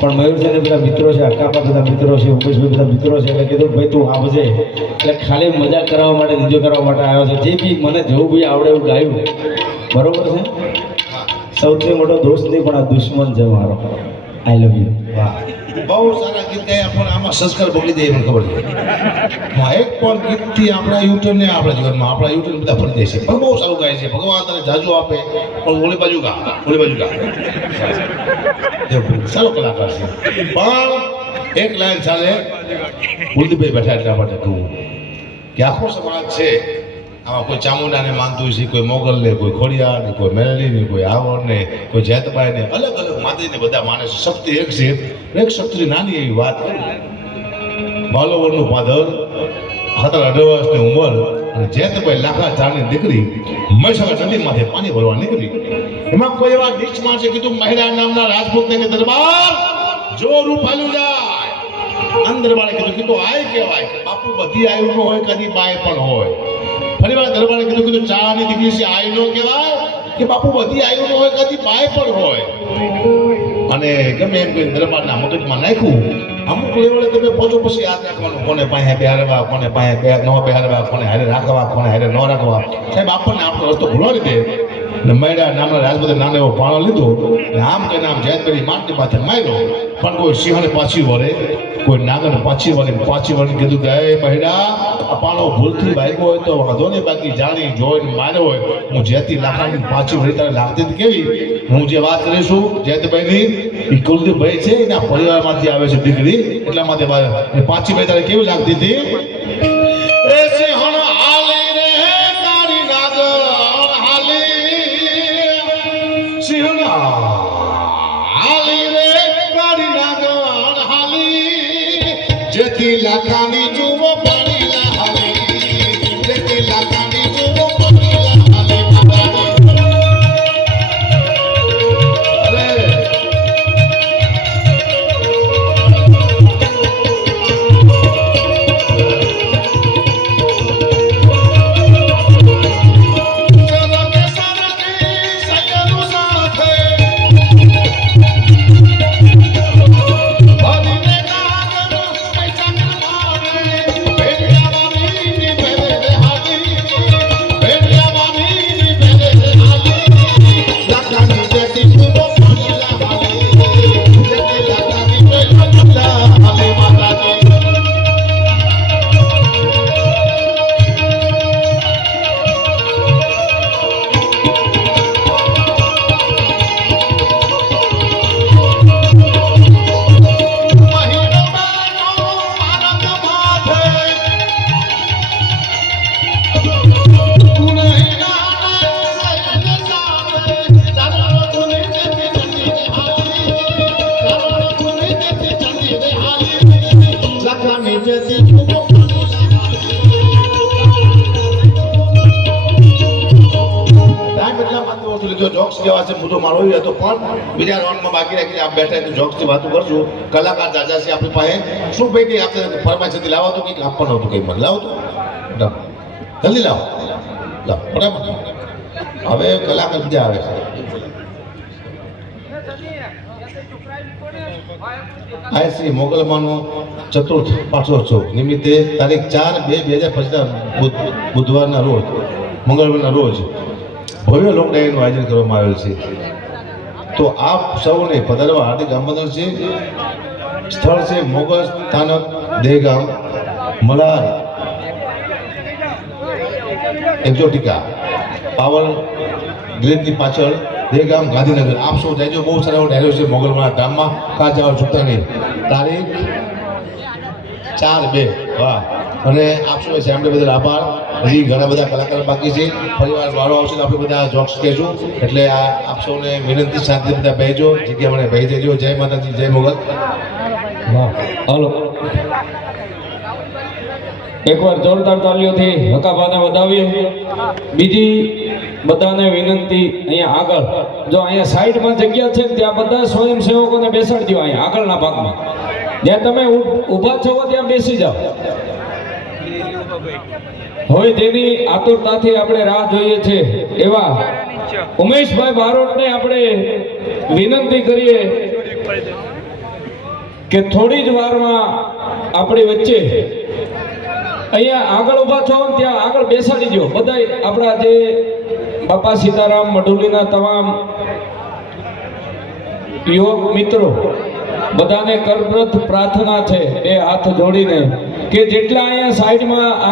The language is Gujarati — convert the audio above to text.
પણ મયુરભાઈ બધા મિત્રો છે, અક્કાપા બધા મિત્રો છે, ઉમેશભાઈ બધા મિત્રો છે, એટલે કીધું ભાઈ તું આવજે. એટલે ખાલી મજા કરવા માટે, એન્જોય કરવા માટે આવ્યો છે. જે બી મને જેવું બી આવડે એવું ગાયું, બરોબર છે. સૌથી મોટો દોસ્ત નહીં પણ આ દુશ્મન છે મારો. આઈ લવ યુ. વાહ, બહુ સારા ગીત ગાયા પણ આમાં સંસ્કાર બગડી જાય મને ખબર છે. હા, એક પણ ગીતથી આપણા યુટ્યુબ ને આપણા જીવનમાં આપણા યુટ્યુબ બધા ફરી જાય છે. પણ બહુ સારું ગાય છે. ભગવાન તને જાજુ આપે. પણ ઓલી બાજુ ગા, ઓલી બાજુ ગા. સારો કલાકાર છે. પણ એક લાઈન ચાલે, કુલદીપભાઈ બેઠા એટલા માટે કહું કે આખો સમાજ છે આમાં કોઈ ચામુંડાને માનતું હોય છે, કોઈ મોગલને, કોઈ ખોડિયારને, કોઈ મેલડીને, કોઈ આવડને, કોઈ જેતભાઈને, અલગ અલગ માતાજીને બધા માને છે. શક્તિ એક છે. એક શક્તિની નાની એવી વાત કરું. બાલોવરનું પાદર, 17-18 વર્ષની ઉંમર, અને જેતભાઈ લાખા ચારની દીકરી મહીસાગર નદીમાંથી પાણી ભરવા નીકળી. એમાં કોઈ એવા નીચ માણસે કીધું, મહિલા નામના રાજપૂતને કે દરબાર જો રૂપ હાલ્યું જાય. અંદર વાળે કીધું આય કહેવાય કે બાપુ બધી આયુ ન હોય, કદી બાય પણ હોય. ફરીવાર દરબારે કીધું ચાની દીકરી છે, આયુ નો કહેવાય કે બાપુ બધી આયુ ન હોય, કદી બાય પણ હોય. અને ગમે એમ કોઈ દરબારના મગજમાં નાખ્યું. અમુક લેવલે તમે પહોંચો પછી યાદ રાખવાનું, કોને પાસે બેહારવા, કોને પાસે ન બેહારવા, કોને હારે રાખવા, કોને હારે ન રાખવા. સાહેબ આપણને આપણો રસ્તો ભૂલાવી દે. ને મૈડા નામના રાજપૂતે નાનો એવો પાણો લીધો, ને આમ કે નામ જેતભાઈ માટી માથે માર્યો. પણ કોઈ સિંહને પાછી વળે, કોઈ નાગરને પાછી વળે કીધું કે એ મૈડા આ પાણો ભૂલથી વાગ્યો હોય તો વાંધો નહીં, બાકી જાણી જોઈને માર્યો હોય. હું જેતી લાકડાની પાછી વળી તારે લાગતી કેવી. હું જે વાત કરીશું જેતભાઈની, એ કુલદીપભાઈ છે, એના પરિવારમાંથી આવે છે દીકરી, એટલા માટે પાછી ભાઈ તારે કેવી લાગતી હતી. એ સિંહણ હાલી રે કાળી નાગર હાલી, સિંહણ હાલી રે કાળી નાગર હાલી, જેથી લાખાની જુઓ પાણી ના હાલી, જેથી લાખાની જુઓ પાણી ના હાલી. જોક્સ કેવા છે મુદ્દો મારો એ હતો, પણ બીજા રાઉન્ડમાં બાકી રાખી આપ બેઠા જોક્સની વાતો કરજો. કલાકાર જાજા છે આપણી પાસે. શું ભાઈ કંઈ આપણે ફરમાઈશથી લાવો તો કંઈક આપવાનું હતું, કંઈ મને લાવો તો જલ્દી લાવો બરાબર. હવે કલાકાર બીજા આવે છે. આ શ્રી મોગલમાનો ચતુર્થ પાઠોત્સવ નિમિત્તે તારીખ 4/2/2025 બુધવારના રોજ, મંગળવારના રોજ ભવ્ય લોકડાયરીનું આયોજન કરવામાં આવેલ છે. તો આપ સૌને પધારવા હાર્દિક આમંત્રણ છે. સ્થળ છે મોગલ સ્થાનક, દહેગામ, મલાર એક્ઝોટિકા, પાવર ગ્રીનની પાછળ, દહેગામ, ગાંધીનગર. આપ સૌ જાયજો. બહુ સારા એવો ડાયરો છે મોગલમાના ધામમાં. કાં જવા ચૂકતા નહીં. તારીખ 4/2. વાહ. અને આપ સૌએ સાંભળે બદલ આભાર. હજી ઘણા બધા કલાકાર બાકી છે. પરિવાર વાળો આવશે તો આપણે બધા જોક્સ કહેશું. એટલે આ આપ સૌને વિનંતી, શાંતિ બધા બેસજો, જગ્યા મને બેસી દેજો. જય માતાજી, જય મોગલ. વાહ, હાલો એકવાર જોરદાર તાલીઓથી હકાભાને વધાવીએ. બીજી બધાને વિનંતી, અહીંયા આગળ જો અહીંયા સાઈડમાં જગ્યા છે ત્યાં બધા સ્વયંસેવકોને બેસાડજો. અહીંયા આગળના ભાગમાં જ્યાં તમે ઊભા છો ત્યાં બેસી જાઓ. હવે જેની આતુરતાથી આપણે રાહ જોઈએ છે એવા ઉમેશભાઈ બારોટને આપણે વિનંતી કરીએ કે થોડી જ વારમાં આપણી વચ્ચે અહીંયા આગળ ઊભા થાઓ ને ત્યાં આગળ બેસાડી દો બધાય આપણા જે બાપા સીતારામ મઢુલીના તમામ યોગ મિત્રો બધાને કરબ્રત પ્રાર્થના છે એ હાથ જોડીને કે જેટલા અહીંયા સાઈડમાં